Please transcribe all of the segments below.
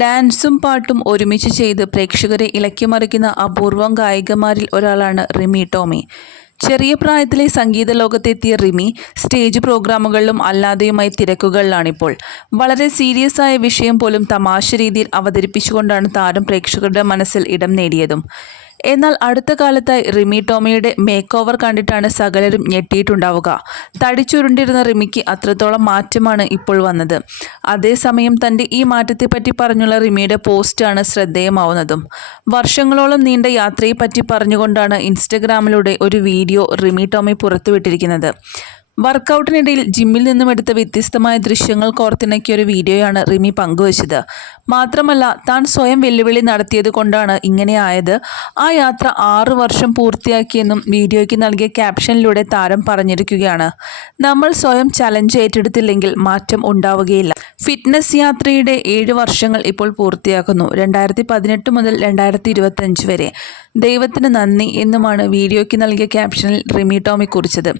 ഡാൻസും പാട്ടും ഒരുമിച്ച് ചെയ്ത് പ്രേക്ഷകരെ ഇളക്കിമറിക്കുന്ന അപൂർവം ഗായികമാരിൽ ഒരാളാണ് റിമി ടോമി. ചെറിയ പ്രായത്തിലെ സംഗീത ലോകത്തെത്തിയ റിമി സ്റ്റേജ് പ്രോഗ്രാമുകളിലും അല്ലാതെയുമായി തിരക്കുകളിലാണിപ്പോൾ. വളരെ സീരിയസ് ആയ വിഷയം പോലും തമാശ രീതിയിൽ അവതരിപ്പിച്ചുകൊണ്ടാണ് താരം പ്രേക്ഷകരുടെ മനസ്സിൽ ഇടം നേടിയതും. എന്നാൽ അടുത്ത കാലത്തായി റിമി ടോമിയുടെ മേക്ക് ഓവർ കണ്ടിട്ടാണ് സകലരും ഞെട്ടിയിട്ടുണ്ടാവുക. തടിച്ചുരുണ്ടിരുന്ന റിമിക്ക് അത്രത്തോളം മാറ്റമാണ് ഇപ്പോൾ വന്നത്. അതേസമയം തന്റെ ഈ മാറ്റത്തെപ്പറ്റി പറഞ്ഞുള്ള റിമിയുടെ പോസ്റ്റാണ് ശ്രദ്ധേയമാവുന്നതും. വർഷങ്ങളോളം നീണ്ട യാത്രയെപ്പറ്റി പറഞ്ഞുകൊണ്ടാണ് ഇൻസ്റ്റഗ്രാമിലൂടെ ഒരു വീഡിയോ റിമി ടോമി പുറത്തുവിട്ടിരിക്കുന്നത്. വർക്കൗട്ടിനിടയിൽ ജിമ്മിൽ നിന്നും എടുത്ത വ്യത്യസ്തമായ ദൃശ്യങ്ങൾ കോർത്തിണക്കിയ ഒരു വീഡിയോയാണ് റിമി പങ്കുവച്ചത്. മാത്രമല്ല താൻ സ്വയം വെല്ലുവിളി നടത്തിയത് കൊണ്ടാണ് ഇങ്ങനെയായത് ആ യാത്ര ആറു വർഷം പൂർത്തിയാക്കിയെന്നും വീഡിയോയ്ക്ക് നൽകിയ ക്യാപ്ഷനിലൂടെ താരം പറഞ്ഞിരിക്കുകയാണ്. നമ്മൾ സ്വയം ചലഞ്ച് ഏറ്റെടുത്തില്ലെങ്കിൽ മാറ്റം ഉണ്ടാവുകയില്ല. ഫിറ്റ്നസ് യാത്രയുടെ ഏഴ് വർഷങ്ങൾ ഇപ്പോൾ പൂർത്തിയാക്കുന്നു. രണ്ടായിരത്തി പതിനെട്ട് മുതൽ രണ്ടായിരത്തി ഇരുപത്തഞ്ച് വരെ. ദൈവത്തിന് നന്ദി എന്നുമാണ് വീഡിയോയ്ക്ക് നൽകിയ ക്യാപ്ഷനിൽ റിമി ടോമി കുറിച്ചത്.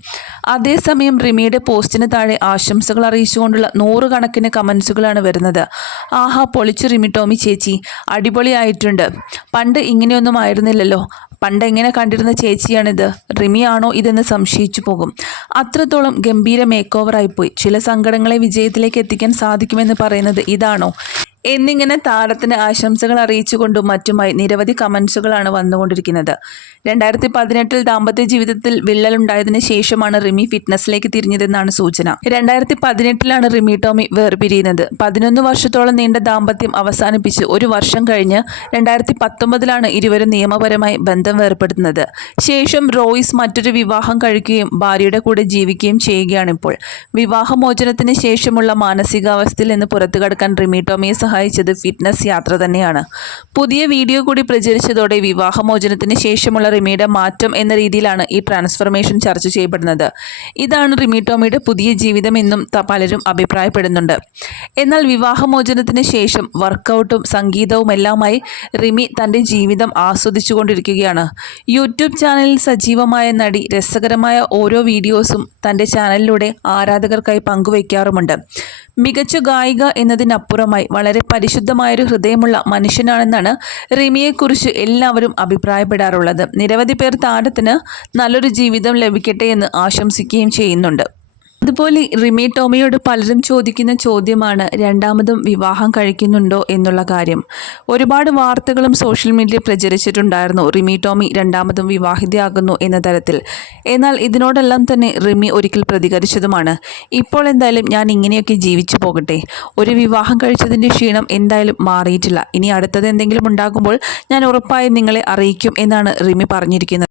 അതേസമയം റിമിയുടെ പോസ്റ്റിന് താഴെ ആശംസകൾ അറിയിച്ചുകൊണ്ടുള്ള നൂറുകണക്കിന് കമൻസുകളാണ് വരുന്നത്. ആഹാ പൊളിച്ചു റിമി ടോമി ചേച്ചി. അടിപൊളിയായിട്ടുണ്ട്. പണ്ട് ഇങ്ങനെയൊന്നും ആയിരുന്നില്ലല്ലോ. പണ്ട് എങ്ങനെ കണ്ടിരുന്ന ചേച്ചിയാണിത്. റിമിയാണോ ഇതെന്ന് സംശയിച്ചു പോകും. അത്രത്തോളം ഗംഭീര മേക്ക് ഓവറായിപ്പോയി ചില സങ്കടങ്ങളെ വിജയത്തിലേക്ക് എത്തിക്കാൻ സാധിക്കുമെന്ന് പറയുന്നത് ഇതാണോ? എന്നിങ്ങനെ താരത്തിന് ആശംസകൾ അറിയിച്ചുകൊണ്ടും മറ്റുമായി നിരവധി കമൻസുകളാണ് വന്നുകൊണ്ടിരിക്കുന്നത്. രണ്ടായിരത്തി പതിനെട്ടിൽ ദാമ്പത്യ ജീവിതത്തിൽ വിള്ളലുണ്ടായതിനു ശേഷമാണ് റിമി ഫിറ്റ്നസ്സിലേക്ക് തിരിഞ്ഞതെന്നാണ് സൂചന. രണ്ടായിരത്തി പതിനെട്ടിലാണ് റിമി ടോമി വേർപിരിയുന്നത്. പതിനൊന്ന് വർഷത്തോളം നീണ്ട ദാമ്പത്യം അവസാനിപ്പിച്ച് ഒരു വർഷം കഴിഞ്ഞ് രണ്ടായിരത്തി പത്തൊമ്പതിലാണ് ഇരുവരും നിയമപരമായി ബന്ധം വേർപ്പെടുത്തുന്നത് ശേഷം റോയിസ് മറ്റൊരു വിവാഹം കഴിക്കുകയും ഭാര്യയുടെ കൂടെ ജീവിക്കുകയും ചെയ്യുകയാണിപ്പോൾ. വിവാഹമോചനത്തിന് ശേഷമുള്ള മാനസികാവസ്ഥയിൽ നിന്ന് പുറത്തു കടക്കാൻ റിമി ടോമിയെ സഹായിച്ചത് ഫിറ്റ്നസ് യാത്ര തന്നെയാണ്. പുതിയ വീഡിയോ കൂടി പ്രചരിച്ചതോടെ വിവാഹമോചനത്തിന് ശേഷമുള്ള റിമിയുടെ മാറ്റം എന്ന രീതിയിലാണ് ഈ ട്രാൻസ്ഫർമേഷൻ ചർച്ച ചെയ്യപ്പെടുന്നത്. ഇതാണ് റിമി ടോമിയുടെ പുതിയ ജീവിതം എന്നും പലരും അഭിപ്രായപ്പെടുന്നുണ്ട്. എന്നാൽ വിവാഹമോചനത്തിന് ശേഷം വർക്കൗട്ടും സംഗീതവും എല്ലാമായി റിമി തന്റെ ജീവിതം ആസ്വദിച്ചുകൊണ്ടിരിക്കുകയാണ്. യൂട്യൂബ് ചാനലിൽ സജീവമായ നടി രസകരമായ ഓരോ വീഡിയോസും തന്റെ ചാനലിലൂടെ ആരാധകർക്കായി പങ്കുവയ്ക്കാറുമുണ്ട്. മികച്ച ഗായിക എന്നതിനപ്പുറമായി വളരെ പരിശുദ്ധമായൊരു ഹൃദയമുള്ള മനുഷ്യനാണെന്നാണ് റിമിയെക്കുറിച്ച് എല്ലാവരും അഭിപ്രായപ്പെടാറുള്ളത്. നിരവധി പേർ താരത്തിന് നല്ലൊരു ജീവിതം ലഭിക്കട്ടെ എന്ന് ആശംസിക്കുകയും ചെയ്യുന്നുണ്ട്. അതുപോലെ റിമി ടോമിയോട് പലരും ചോദിക്കുന്ന ചോദ്യമാണ് രണ്ടാമതും വിവാഹം കഴിക്കുന്നുണ്ടോ എന്നുള്ള കാര്യം. ഒരുപാട് വാർത്തകളും സോഷ്യൽ മീഡിയയിൽ പ്രചരിച്ചിട്ടുണ്ടായിരുന്നു. റിമി ടോമി രണ്ടാമതും വിവാഹിതയാകുന്നു എന്ന തരത്തിൽ. എന്നാൽ ഇതിനോടെല്ലാം തന്നെ റിമി ഒരിക്കൽ പ്രതികരിച്ചതുമാണ്. ഇപ്പോൾ എന്തായാലും ഞാൻ ഇങ്ങനെയൊക്കെ ജീവിച്ചു പോകട്ടെ. ഒരു വിവാഹം കഴിച്ചതിന്റെ ക്ഷീണം എന്തായാലും മാറിയിട്ടില്ല. ഇനി അടുത്തത് എന്തെങ്കിലും ഉണ്ടാകുമ്പോൾ ഞാൻ ഉറപ്പായും നിങ്ങളെ അറിയിക്കും എന്നാണ് റിമി പറഞ്ഞിരിക്കുന്നത്.